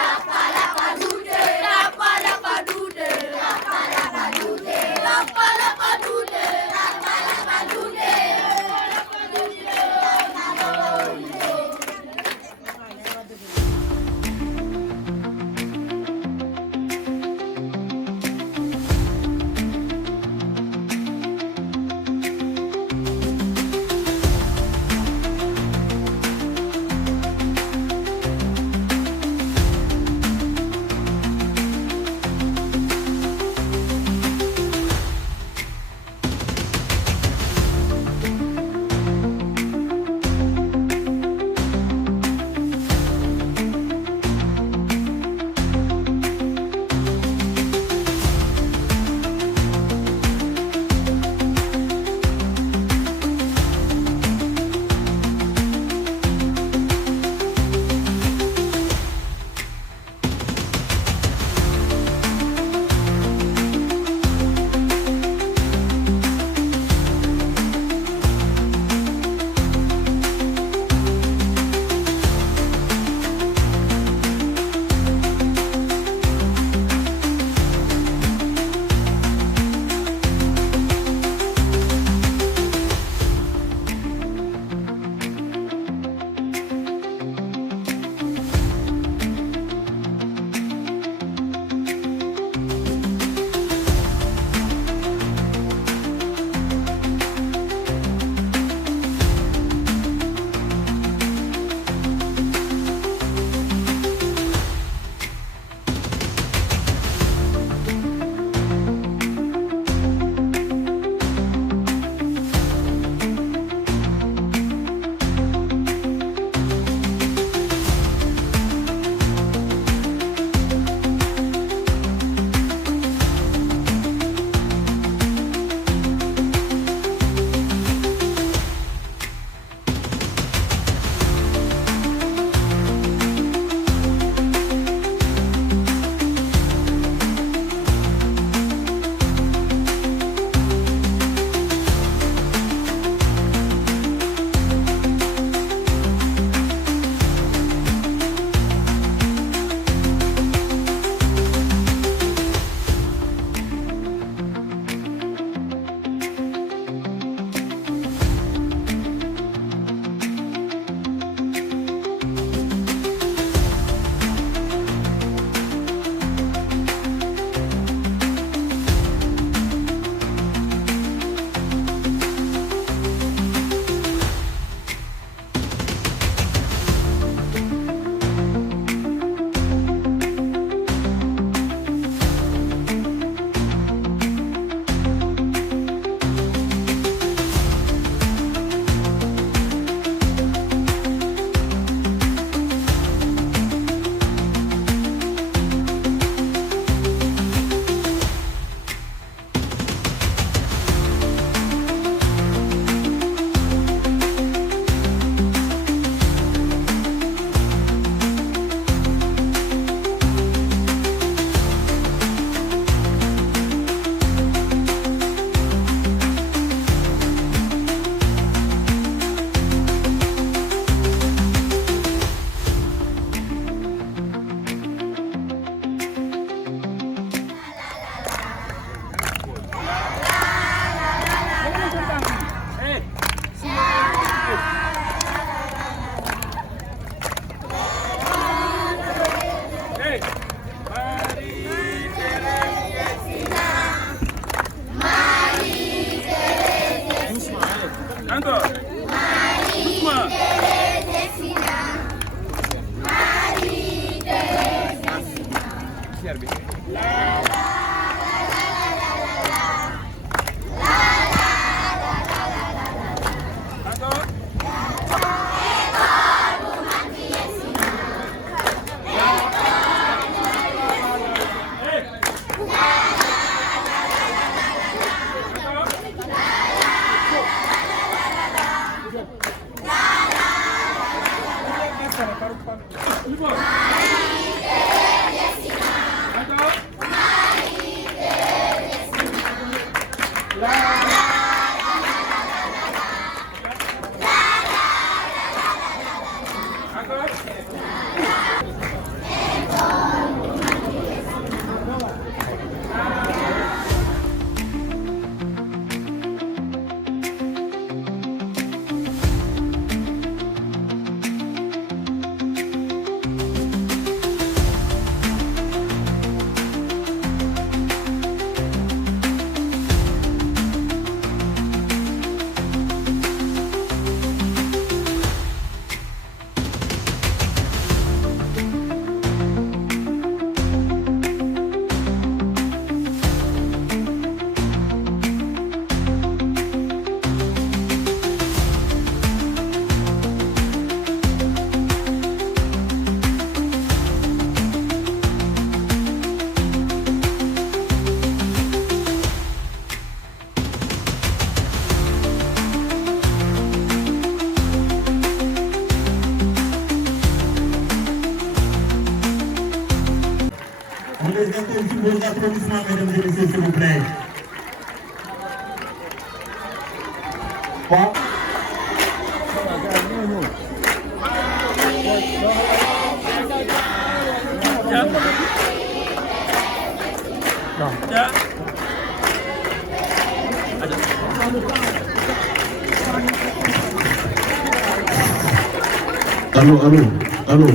Tapala On les attend tous vos applaudissements, mesdames et messieurs, s'il vous plaît. Bon. Allô.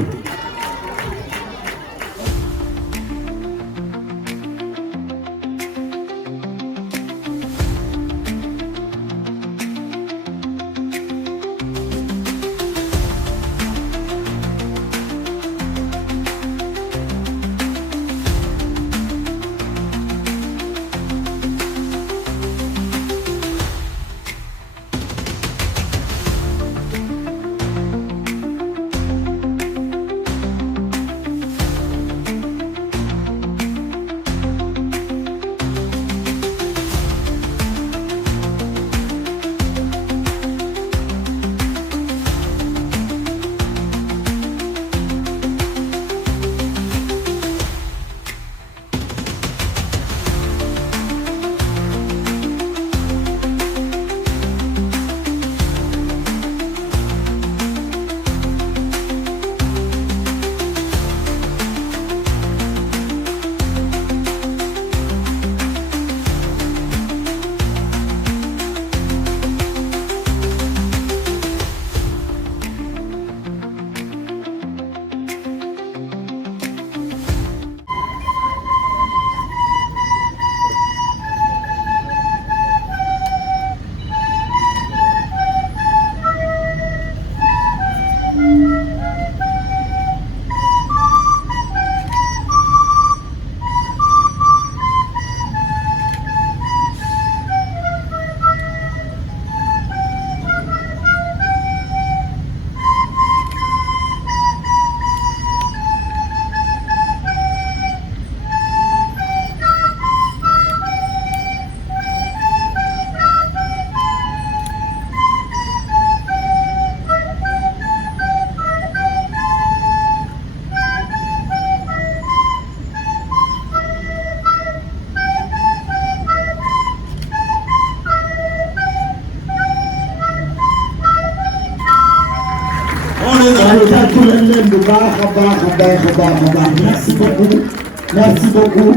Merci beaucoup.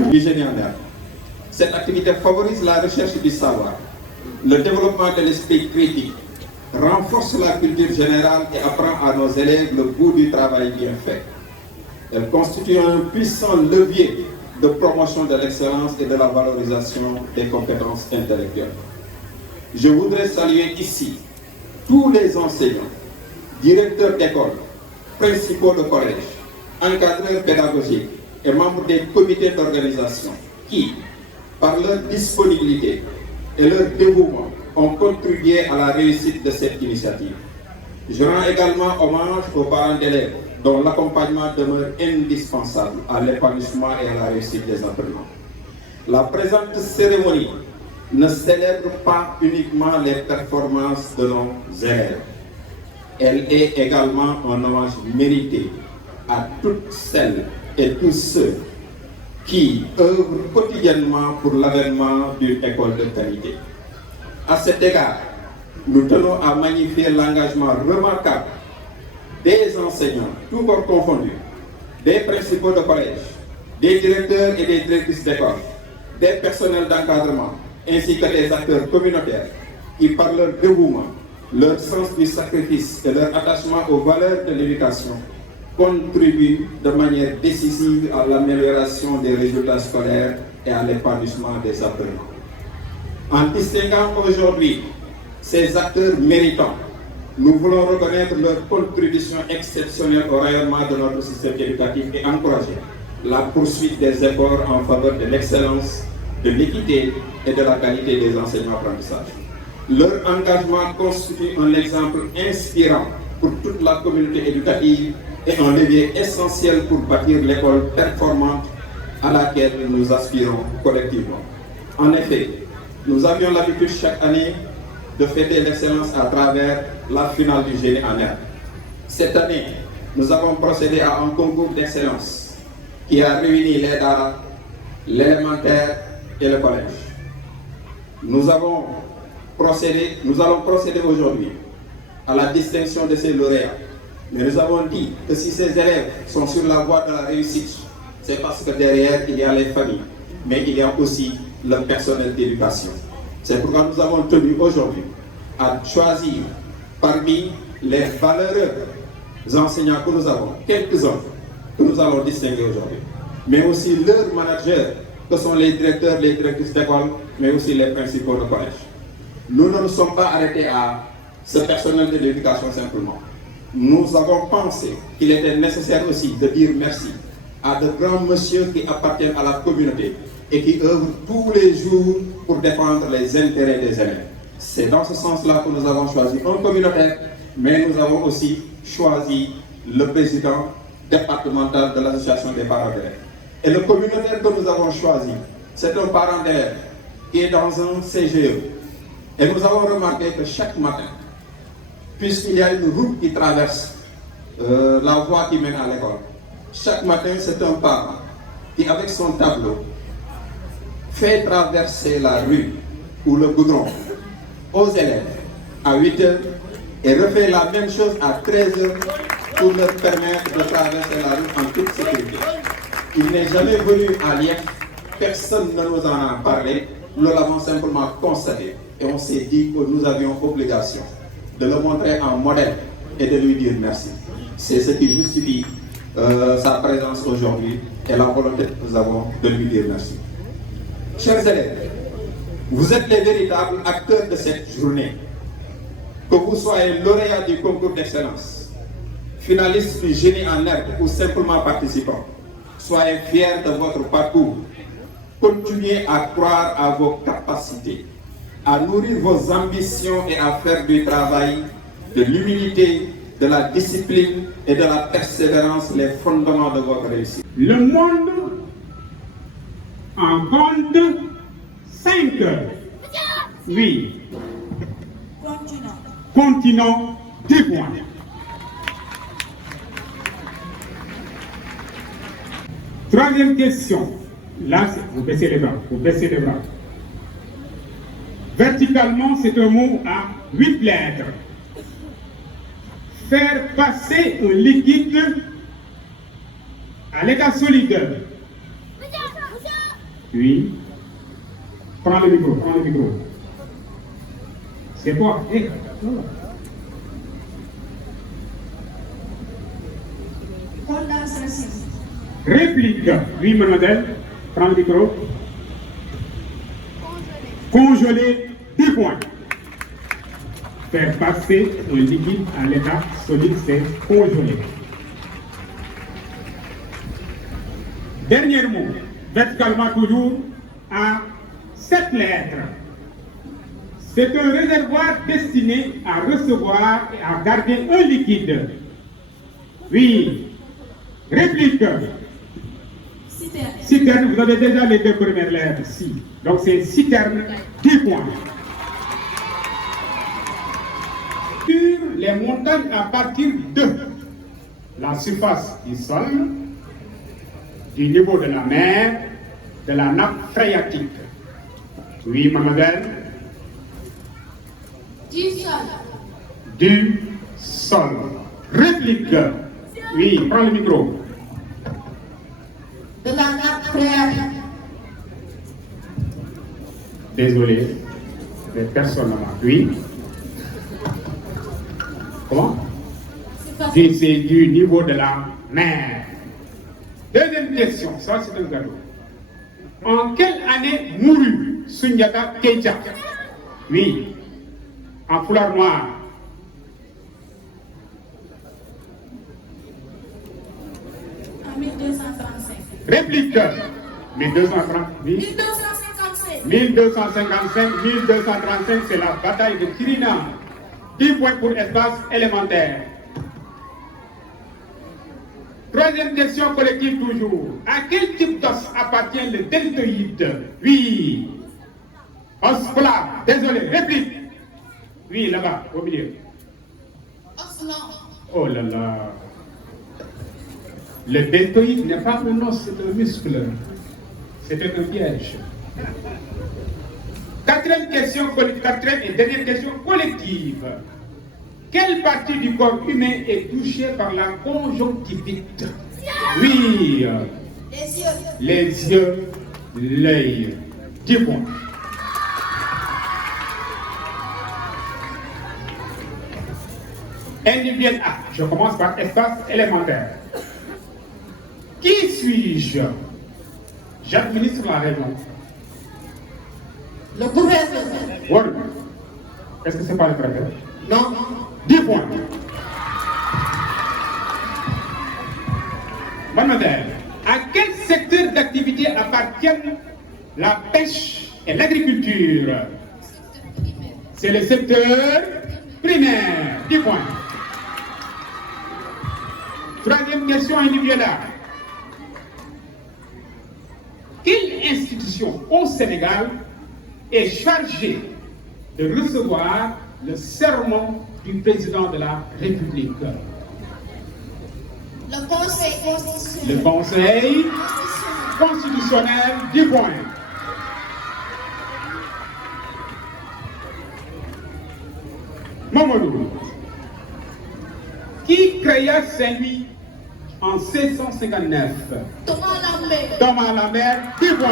Cette activité favorise la recherche du savoir, le développement de l'esprit critique, renforce la culture générale et apprend à nos élèves le goût du travail bien fait. Elle constitue un puissant levier de promotion de l'excellence et de la valorisation des compétences intellectuelles. Je voudrais saluer ici tous les enseignants, directeurs d'école, principaux de collège, encadreurs pédagogiques et membres des comités d'organisation qui, par leur disponibilité et leur dévouement, ont contribué à la réussite de cette initiative. Je rends également hommage aux parents d'élèves dont l'accompagnement demeure indispensable à l'épanouissement et à la réussite des apprenants. La présente cérémonie ne célèbre pas uniquement les performances de nos élèves. Elle est également un hommage mérité à toutes celles et tous ceux qui œuvrent quotidiennement pour l'avènement d'une école de qualité. À cet égard, nous tenons à magnifier l'engagement remarquable des enseignants, tous corps confondus, des principaux de collège, des directeurs et des directrices d'école, des personnels d'encadrement, ainsi que des acteurs communautaires qui, par leur dévouement, leur sens du sacrifice et leur attachement aux valeurs de l'éducation, contribuent de manière décisive à l'amélioration des résultats scolaires et à l'épanouissement des apprenants. En distinguant aujourd'hui ces acteurs méritants, nous voulons reconnaître leur contribution exceptionnelle au rayonnement de notre système éducatif et encourager la poursuite des efforts en faveur de l'excellence, de l'équité et de la qualité des enseignements-apprentissages. Leur engagement constitue un exemple inspirant pour toute la communauté éducative et un levier essentiel pour bâtir l'école performante à laquelle nous aspirons collectivement. En effet, nous avions l'habitude chaque année de fêter l'excellence à travers la finale du génie en herbe. Cette année, nous avons procédé à un concours d'excellence qui a réuni les daara, l'élémentaire et le collège. Nous allons procéder aujourd'hui à la distinction de ces lauréats. Mais nous avons dit que si ces élèves sont sur la voie de la réussite, c'est parce que derrière, il y a les familles, mais il y a aussi le personnel d'éducation. C'est pourquoi nous avons tenu aujourd'hui à choisir parmi les valeureux enseignants que nous avons, quelques-uns que nous allons distinguer aujourd'hui, mais aussi leurs managers, que sont les directeurs, les directrices d'école, mais aussi les principaux de collège. Nous ne nous sommes pas arrêtés à ce personnel de l'éducation simplement. Nous avons pensé qu'il était nécessaire aussi de dire merci à de grands messieurs qui appartiennent à la communauté et qui œuvrent tous les jours pour défendre les intérêts des élèves. C'est dans ce sens-là que nous avons choisi un communautaire, mais nous avons aussi choisi le président départemental de l'association des parents d'élèves. Et le communautaire que nous avons choisi, c'est un parent d'élève qui est dans un CGE. Et nous avons remarqué que chaque matin, puisqu'il y a une route qui traverse la voie qui mène à l'école, chaque matin, c'est un parent qui, avec son tableau, fait traverser la rue ou le goudron aux élèves à 8 h et refait la même chose à 13 h pour leur permettre de traverser la rue en toute sécurité. Il n'est jamais venu à Liège, personne ne nous en a parlé, nous l'avons simplement constaté et on s'est dit que nous avions obligation de le montrer en modèle et de lui dire merci. C'est ce qui justifie sa présence aujourd'hui et la volonté que nous avons de lui dire merci. Chers élèves, vous êtes les véritables acteurs de cette journée. Que vous soyez lauréat du concours d'excellence, finaliste du génie en herbe ou simplement participant, soyez fiers de votre parcours. Continuez à croire à vos capacités, à nourrir vos ambitions et à faire du travail, de l'humilité, de la discipline et de la persévérance les fondements de votre réussite. Le monde en compte 5 heures. Oui. Continent 2 points. Troisième question. Là, vous baissez les bras. Vous baissez les bras. Verticalement, c'est un mot à 8 lettres. Faire passer un liquide à l'état solide. Oui. Prends le micro, prends le micro. C'est quoi? Hey. Condensation. Réplique. Oui, mademoiselle. Prends le micro. Congeler 2 points. Faire passer un liquide à l'état solide, c'est congeler. Dernier mot, verticalement toujours, à 7 lettres. C'est un réservoir destiné à recevoir et à garder un liquide. Oui. Réplique. Citerne, vous avez déjà les 2 premières lettres, si. Donc c'est citerne, 10 points. Sur les montagnes à partir de. la surface du sol, du niveau de la mer, de la nappe phréatique. Oui, mademoiselle. Du sol. Du sol. Réplique. Oui, prends le micro. De la nappe phréatique. Désolé, les personnes là. Oui. Comment? C'est du niveau de la mer. Deuxième question, ça c'est un cadeau. En quelle année mourut Sundiata Keita? Oui, en foulard noir. En 1235. Réplique. 1230, oui. 1255. 1255, 1235, c'est la bataille de Kirina. 10 points pour espace élémentaire. Troisième question collective toujours. À quel type d'os appartient le deltoïde? Oui. Os plat. Désolé. Réplique. Oui, là-bas, au milieu. Os long. Oh là là. Le deltoïde n'est pas un os, c'est un muscle. C'est un piège. Quatrième et dernière question collective. Quelle partie du corps humain est touchée par la conjonctivite? Oui. Les yeux. Les yeux, l'œil. 10 points. Individuel A. Je commence par espace élémentaire. Qui suis-je? J'administre la réponse. Le gouverneur. Word. Est-ce que c'est pas le préfet? Non. 10 points. Mademoiselle, à quel secteur d'activité appartiennent la pêche et l'agriculture? C'est le secteur primaire. 10 points. Troisième question individuelle. Quelle institution au Sénégal est chargée de recevoir le serment du président de la République? Le Conseil constitutionnel. Le Conseil constitutionnel. 10 points. Mamadou, qui créa Saint-Louis en 1659? Thomas Lambert. Thomas Lambert. 10 points.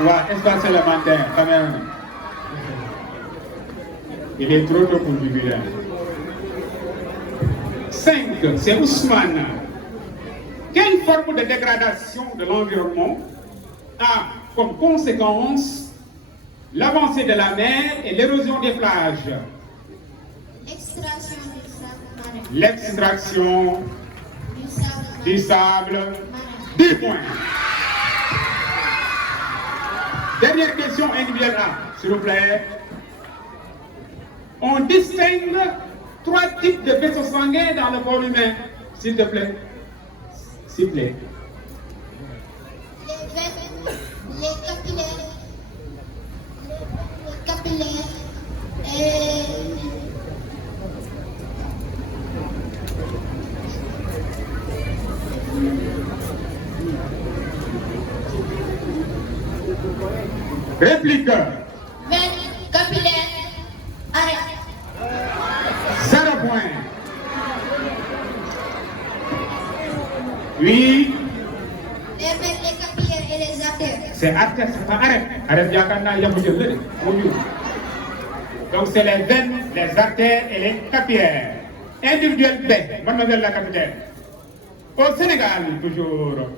Ouais, espace élémentaire, quand même. Il est trop tôt pour jubiler. 5. C'est Ousmane. Quelle forme de dégradation de l'environnement a comme conséquence l'avancée de la mer et l'érosion des plages? Extraction du sable marin. L'extraction Du du sable sable. marin. 10 points. Dernière question individuelle A, s'il vous plaît. On distingue 3 types de vaisseaux sanguins dans le corps humain, s'il te plaît. S'il te plaît. Les veines, les capillaires. Les capillaires. Et Réplique. veines, capillaires. Arrête. 0 points. Oui. Les veines, les capillaires et les artères. C'est artère, c'est pas arrête. Arrête, Yakana, Yamoudjel. Donc c'est les veines, les artères et les capillaires. Individuel B, mademoiselle la capitaine. Au Sénégal, toujours,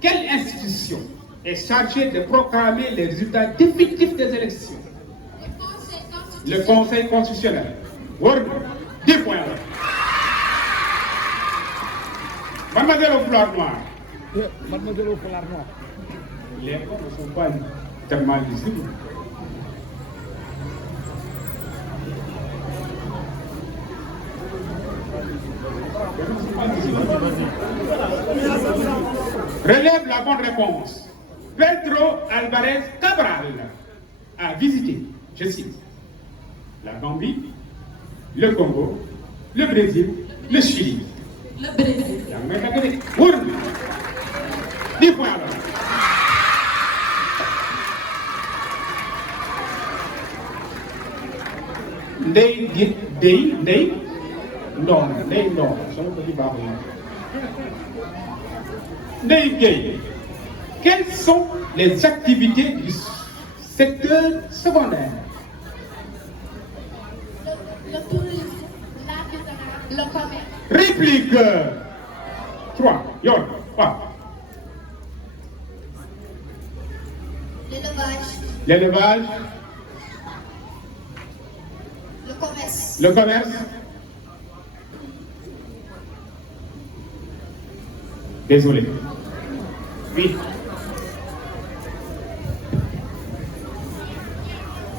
quelle institution est chargée de proclamer les résultats définitifs des élections? Le Conseil constitutionnel. Word, 10 points. Mademoiselle au foulard noir. Mademoiselle au foulard noir. Les corps ne sont pas tellement lisibles. Relève la bonne réponse. Pedro Alvarez Cabral a visité, je cite, la Gambie, le Congo, le Brésil, le Chili. Le Brésil. yaa ngi may dagg de wóor na 10 points alors. Ndeye Ndong sama ko ci baaxul na Ndeye Gueye, quelles sont les activités du secteur secondaire? Le tourisme, l'artisanat, le commerce. Réplique 3 yoon waaw. L'élevage, le commerce, désolé. Oui.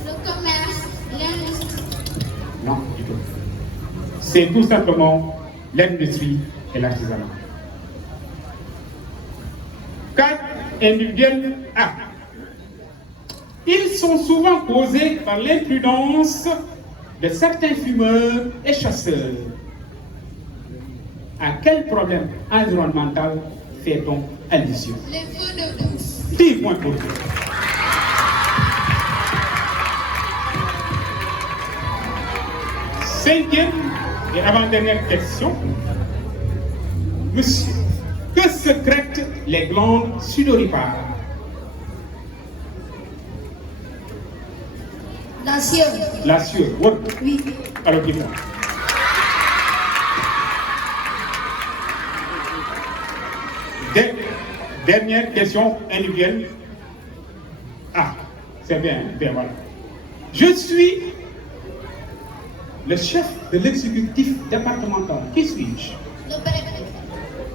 le commerce, l'industrie. Non, du tout. C'est tout simplement l'industrie et l'artisanat. 4 individuels A. Ils sont souvent causés par l'imprudence de certains fumeurs et chasseurs. À quel problème environnemental fait-on allusion? Les feux de brousse. 10 points pour vous. Cinquième et avant-dernière question. Monsieur, que secrètent les glandes sudoripares? La sueur. La sueur. What? Oui. Alors, dis-moi. Dernière question individuelle. Ah, c'est bien, bien, voilà. Je suis le chef de l'exécutif départemental. Qui suis-je? Le préfet.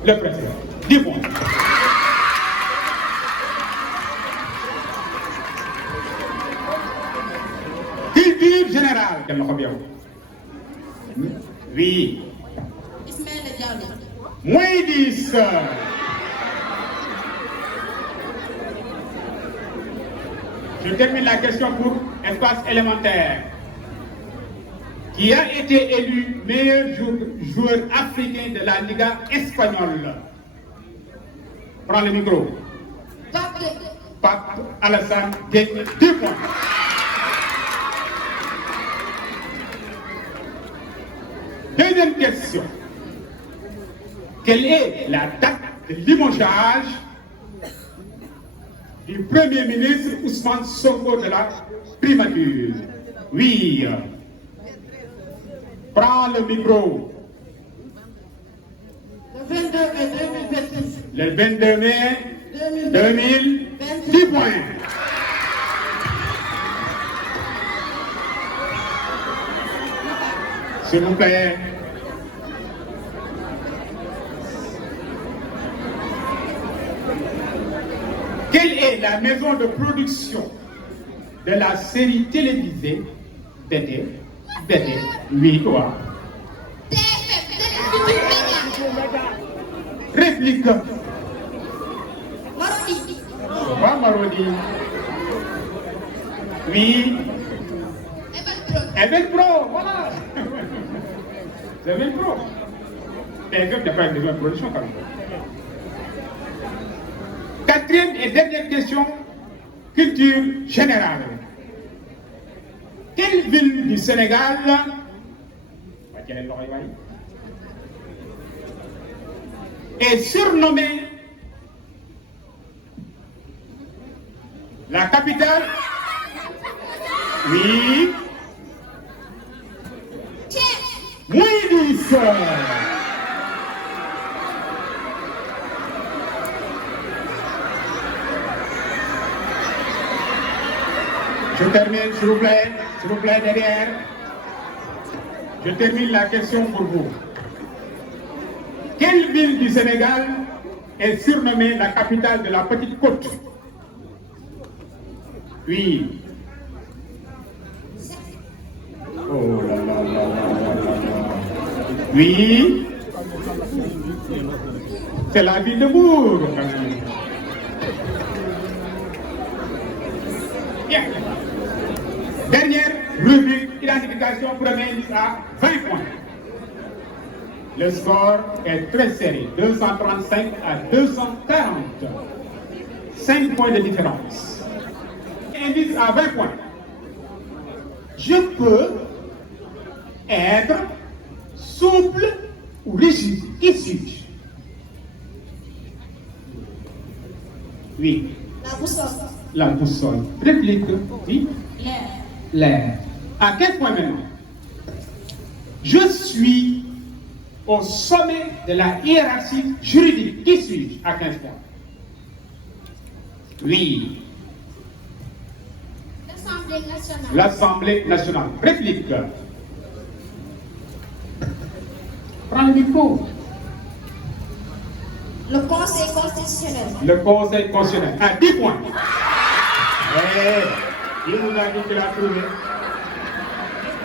Le préfet. Dis-moi. Culture générale. Quel nom bien? Oui. Ismaël Diallo. Moins 10. Je termine la question pour espace élémentaire. Qui a été élu meilleur joueur africain de la Liga espagnole? Prends le micro. Pape Alassane gagne 2 points. Deuxième question. Quelle est la date de limogeage du Premier ministre Ousmane Sonko de la primature? Oui. Prends le micro. Le 22 mai 2026. Le 22 mai 2010 points. S'il vous plaît. Quelle est la maison de production de la série télévisée BD? Oui, quoi? TFM, Réplique. Marodi. Pas Marodi. Oui. Evel Pro, voilà. C'est Evel Pro. TFM n'est pas une maison de production quand même. Quatrième et dernière question, culture générale. Quelle ville du Sénégal est surnommée la capitale? Oui. Moins 10. Je termine, s'il vous plaît, derrière. Je termine la question pour vous. Quelle ville du Sénégal est surnommée la capitale de la Petite Côte? Oui. Oh là là là là là là. Oui. C'est la ville de Bourg. Bien. Dernière rubrique identification. délégation, premier indice à 20 points. Le score est très serré, 235 à 240. 5 points de différence. Indice à 20 points. Je peux être souple ou rigide. Qui suis-je? Oui. La boussole. La boussole. Réplique. Oui. L'air. L'air. À quel point maintenant? Je suis au sommet de la hiérarchie juridique. Qui suis-je? À 15 points. Oui. L'Assemblée nationale. L'Assemblée nationale. Réplique. Prends le micro. Le Conseil constitutionnel. Le Conseil constitutionnel. À 10 points. Il nous a dit qu'il a trouvé.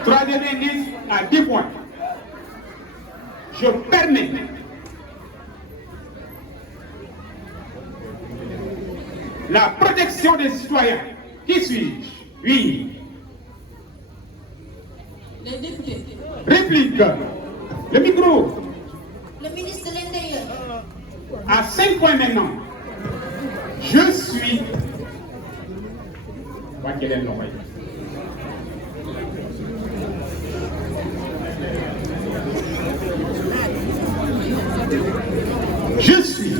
Troisième indice à 10 points. Je permets la protection des citoyens. Qui suis-je? Oui. Les députés. Réplique. Le micro. Le ministre de l'Intérieur. À 5 points maintenant. Je suis. Je suis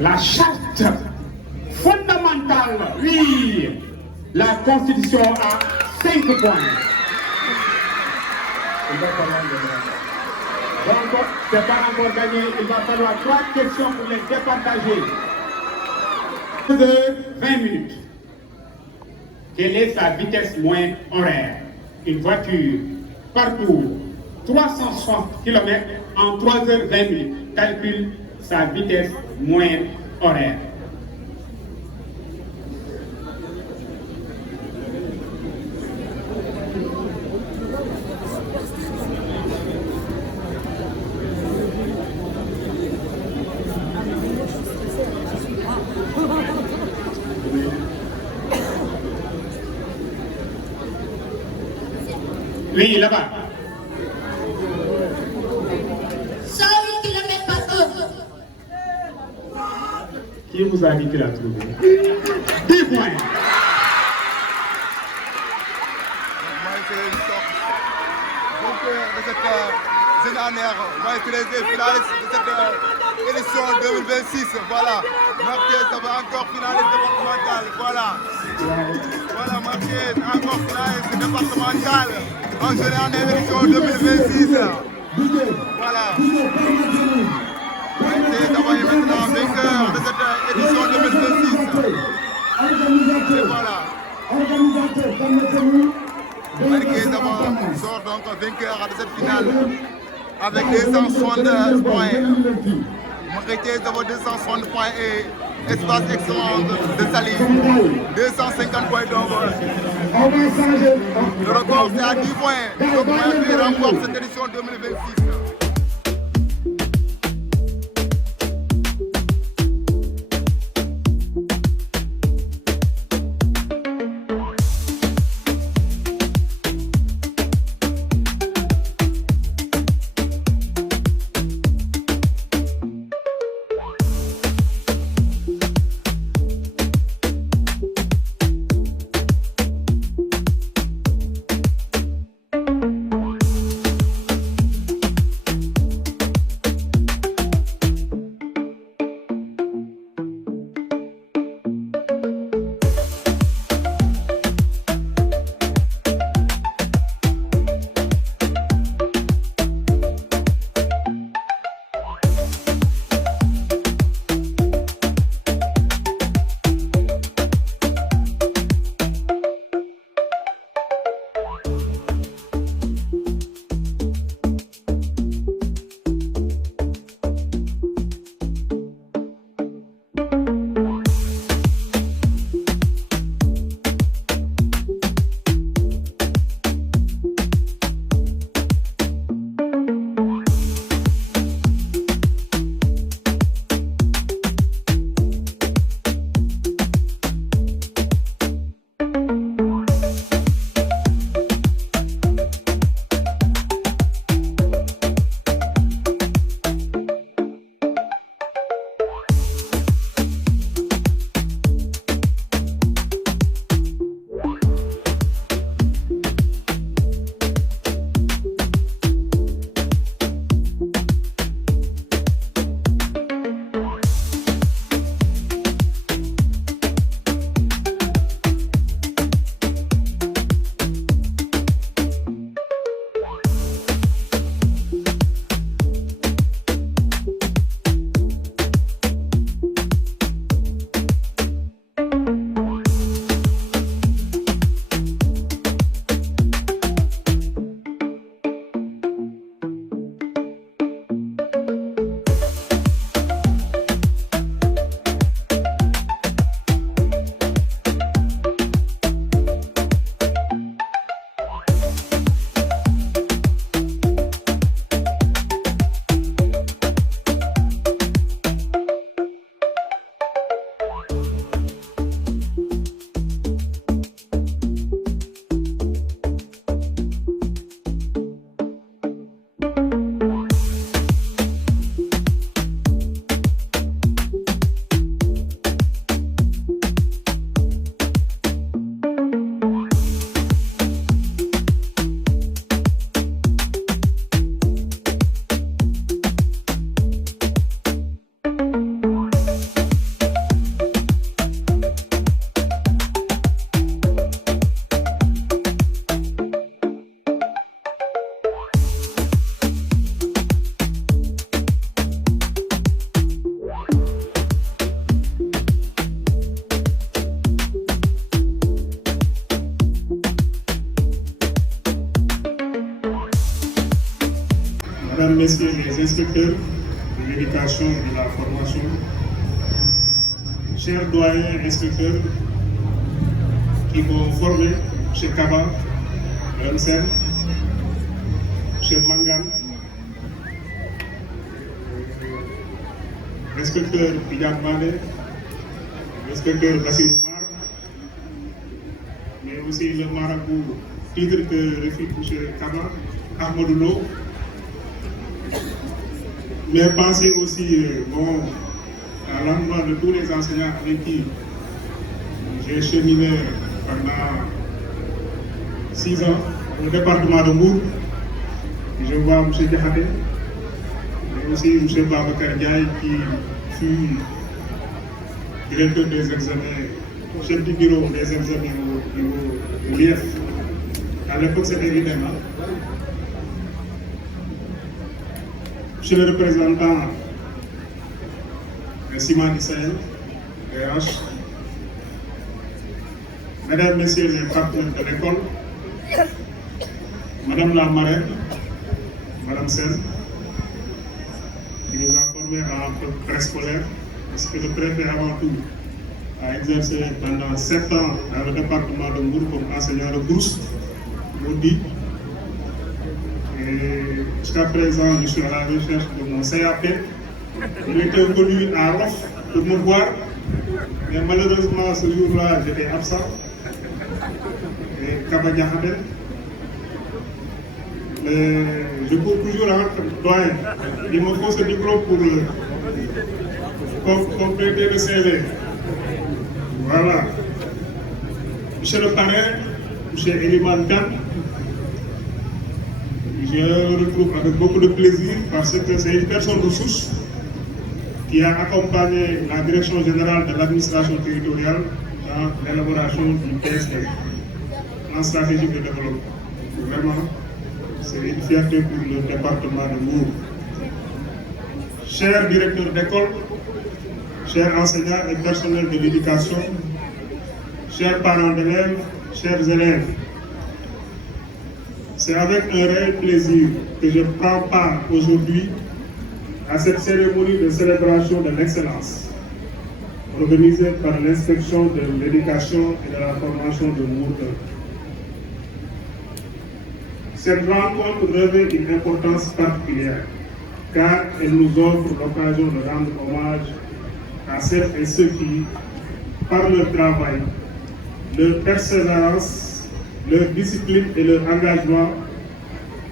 la charte fondamentale, oui, la Constitution a 5 points. Donc, ce n'est pas encore gagné, il va falloir 3 questions pour les départager. 20 minutes. Quelle est sa vitesse moyenne horaire? Une voiture parcourt 360 km en 3h20 minutes. Calcule sa vitesse moyenne horaire. Oui, là-bas. 108 km par heure. Qui vous a dit qu'il a trouvé? 10 points. De cette jeune année, les finalistes de cette édition 2026, voilà. Marqué, ça va encore finaliste départemental, voilà. Voilà, Marqué, encore finaliste départemental en jeune année édition 2026. Voilà. D'avoir maintenant vainqueur de cette édition 2026. Et voilà. Marqué d'abord sort donc vainqueur de cette finale avec 260 points. Marqué d'abord 260 points et espace excellent de Sali. 250 points donc. Le record c'est à 10 points. Donc Marqué remporte cette édition 2026. Mesdames, Messieurs les inspecteurs de l'éducation et de la formation, chers doyens inspecteurs qui m'ont formé chez Kaba, Ramsen, chez Mangan, l'inspecteur Pigan Mane, l'inspecteur Bassirou Mar, mais aussi le marabout titre que refit chez Kaba, Ahmadou Lo. Mes pensées aussi vont à l'endroit de tous les enseignants avec qui j'ai cheminé pendant 6 ans au département de Mbour. Je vois M. Diakhaté, mais aussi M. Babacar Ndiaye qui fut directeur des examens, chef du bureau des examens au niveau de l'IF. À l'époque, c'était évidemment. Monsieur le représentant Simon Sahel, RH, Mesdames, Messieurs les partenaires de l'école, Madame la marraine, Madame Sen, qui nous a formés en préscolaire, parce que le préfet avant tout a exercé pendant 7 ans dans le département de Mbour comme enseignant de bourse, maudit. Et jusqu'à présent, je suis à la recherche de mon CAP. Il était venu à Rof pour me voir, mais malheureusement, ce jour-là, j'étais absent. Et Kaba Diakhaté. Je cours toujours à doyen. Il me faut ce diplôme pour compléter le CV. Voilà. Monsieur le parrain, monsieur Eliman Khan, je le retrouve avec beaucoup de plaisir parce que c'est une personne ressource qui a accompagné la direction générale de l'administration territoriale dans l'élaboration du PST, plan stratégique de développement. Vraiment, c'est une fierté pour le département de Mbour. Chers directeurs d'école, chers enseignants et personnels de l'éducation, chers parents d'élèves, chers élèves, c'est avec un réel plaisir que je prends part aujourd'hui à cette cérémonie de célébration de l'excellence organisée par l'inspection de l'éducation et de la formation de Mbour. Cette rencontre revêt une importance particulière car elle nous offre l'occasion de rendre hommage à celles et ceux qui, par leur travail, leur persévérance, leur discipline et leur engagement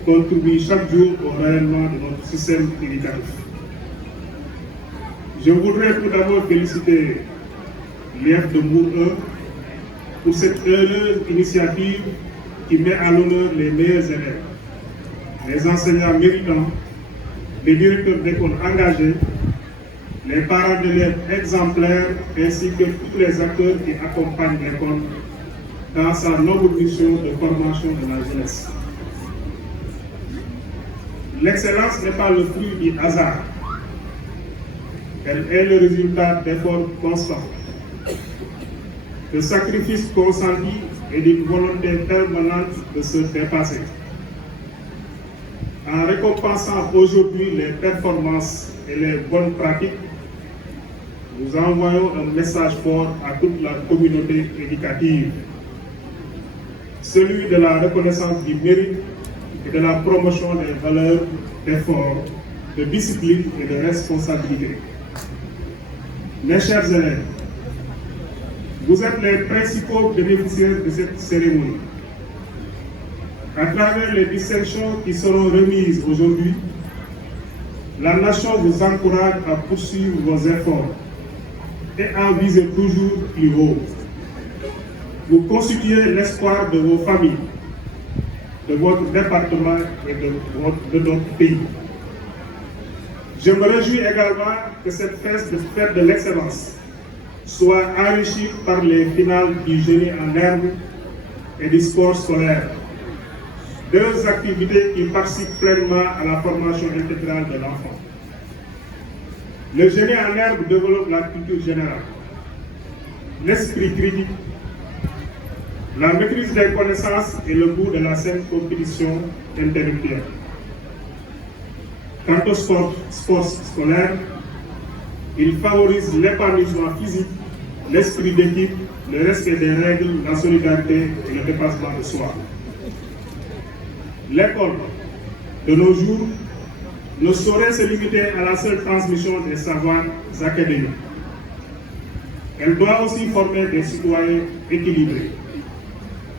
contribuent chaque jour au rayonnement de notre système éducatif. Je voudrais tout d'abord féliciter l'IF de Mbour 1 pour cette heureuse initiative qui met à l'honneur les meilleurs élèves, les enseignants méritants, les directeurs d'école engagés, les parents d'élèves exemplaires ainsi que tous les acteurs qui accompagnent l'école dans sa noble mission de formation de la jeunesse. L'excellence n'est pas le fruit du hasard. Elle est le résultat d'efforts constants, de sacrifices consentis et d'une volonté permanente de se dépasser. En récompensant aujourd'hui les performances et les bonnes pratiques, nous envoyons un message fort à toute la communauté éducative, celui de la reconnaissance du mérite et de la promotion des valeurs d'effort, de discipline et de responsabilité. Mes chers élèves, vous êtes les principaux bénéficiaires de cette cérémonie. À travers les distinctions qui seront remises aujourd'hui, la nation vous encourage à poursuivre vos efforts et à viser toujours plus haut. Vous constituez l'espoir de vos familles, de votre département et de notre pays. Je me réjouis également que cette fête de l'excellence soit enrichie par les finales du génie en herbe et du sport scolaire. Deux activités qui participent pleinement à la formation intégrale de l'enfant. Le génie en herbe développe la culture générale, l'esprit critique, la maîtrise des connaissances et le goût de la saine compétition intellectuelle. Quant au sport scolaire, il favorise l'épanouissement physique, l'esprit d'équipe, le respect des règles, la solidarité et le dépassement de soi. L'école, de nos jours, ne saurait se limiter à la seule transmission des savoirs académiques. Elle doit aussi former des citoyens équilibrés,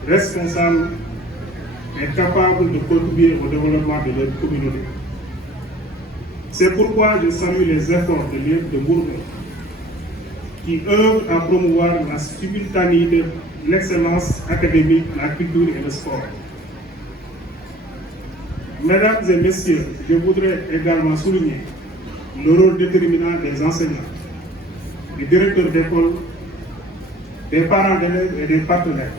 responsables et capables de contribuer au développement de leur communauté. C'est pourquoi je salue les efforts de l'IEF de Bourgogne, qui œuvrent à promouvoir la simultanéité, l'excellence académique, la culture et le sport. Mesdames et messieurs, je voudrais également souligner le rôle déterminant des enseignants, des directeurs d'école, des parents d'élèves et des partenaires.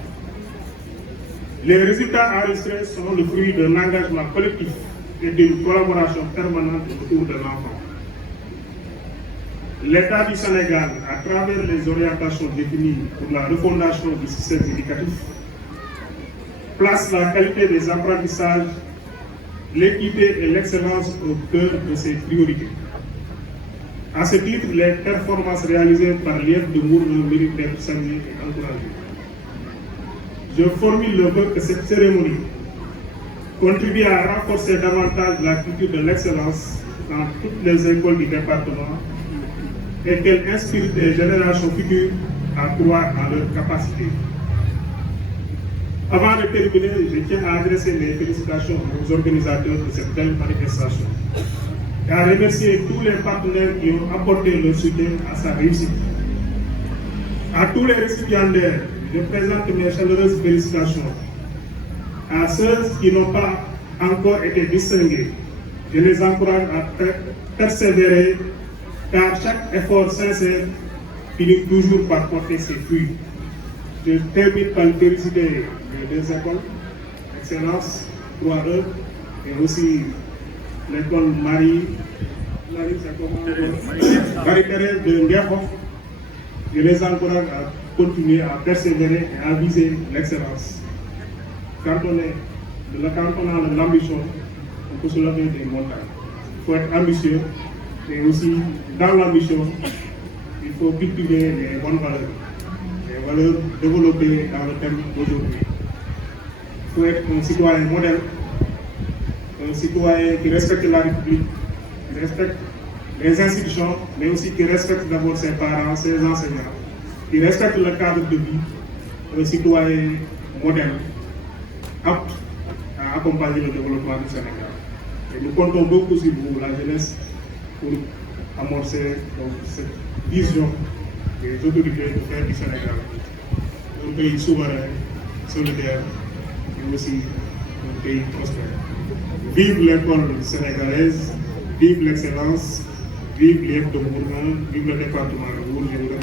Les résultats enregistrés sont le fruit d'un engagement collectif et d'une collaboration permanente autour de l'enfant. L'État du Sénégal, à travers les orientations définies pour la refondation du système éducatif, place la qualité des apprentissages, l'équité et l'excellence au cœur de ses priorités. À ce titre, les performances réalisées par l'IEF de Bourgogne méritent d'être saluées et encouragées. Je formule le vœu que cette cérémonie contribue à renforcer davantage la culture de l'excellence dans toutes les écoles du département et qu'elle inspire des générations futures à croire en leurs capacités. Avant de terminer, je tiens à adresser mes félicitations aux organisateurs de cette belle manifestation et à remercier tous les partenaires qui ont apporté leur soutien à sa réussite. À tous les récipiendaires, je présente mes chaleureuses félicitations. À ceux qui n'ont pas encore été distingués, je les encourage à persévérer car chaque effort sincère finit toujours par porter ses fruits. Je termine par féliciter les deux écoles, Excellence, 3E, et aussi l'école Marie-Thérèse de Nguerhof. Je les encourage à continuer à persévérer et à viser l'excellence. Quand on a l'ambition, on peut se lever des montagnes. Il faut être ambitieux, mais aussi dans l'ambition, il faut cultiver les bonnes valeurs. Les valeurs développées dans le thème d'aujourd'hui. Il faut être un citoyen modèle, un citoyen qui respecte la République, qui respecte les institutions, mais aussi qui respecte d'abord ses parents, ses enseignants, qui respecte le cadre de vie, un citoyen modèle, apte à accompagner le développement du Sénégal. Et nous comptons beaucoup sur vous, la jeunesse, pour amorcer donc, cette vision des autorités de faire du Sénégal un pays souverain, solidaire et aussi un pays prospère. Vive l'école sénégalaise, vive l'excellence, vive l'IEF de Bourgogne, vive le département de Bourgogne.